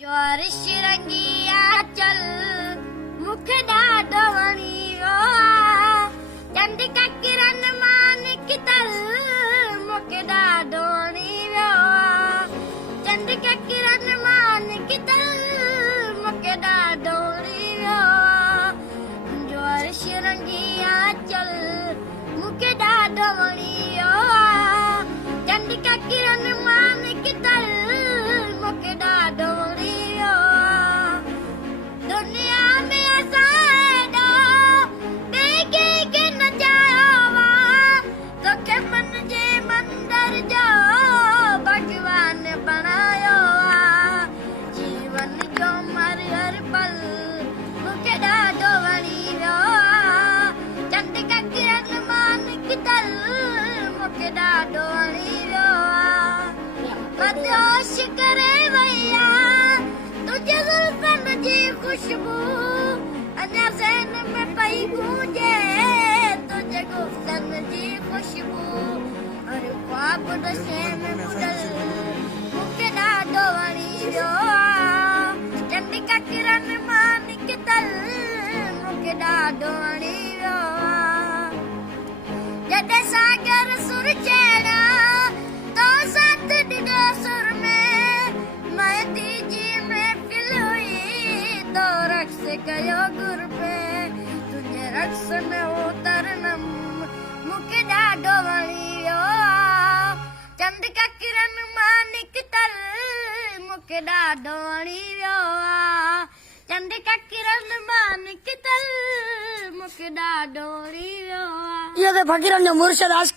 ज्वारिश रंगिया चल मुख ॾाढो वणी वियो आहे चंड का किरण मान कितल मूंखे ॾाढो वणी वियो आहे चंड का किरण मान कितल मूंखे ॾाढो वणी वियो आहे ज्वारिश रंगिया चल मूंखे ॾाढो वणी वियो आहे चंड का किरण मान कितल मूंखे ॾाढो वणी वियो आहे दुनिया में असां ॿिए कंहिंखे न चाहियो आहे तोखे मन जे मंदर जो भॻवान बणायो आहे जीवन जो हर पल मूंखे ॾाढो वणी वियो आहे चंड का किरण मान कितल मूंखे ॾाढो वणी वियो आहे मदहोश करे वई आहे तुंहिंजे ज़ुल्फ़नि जी ख़ुशबू अञा ज़हन में पई गूंजे तुंहिंजे गुफ़्तनि जी ख़ुशबू हर ख्वाब नशे में बुॾल मूंखे ॾाढो वणी वियो आहे चंड का किरण मान कितल मूंखे ॾाढो वणी वियो आहे जॾहिं सागर सुर चढ़ा तो साथ ॾिनो सुर में मेहंदी जी महफ़िल हुई तो रक़्स कयो गुर पे तुंहिंजे रक़्स में उतरनम मूंखे ॾाढो वणी वियो आहे चंड का किरण मान कितल मूंखे ॾाढो वणी वियो आहे चंड का किरण मान कितल मूंखे ॾाढो वणी वियो आहे इहो त फ़क़ीरनि जो मुर्शिद आशिक़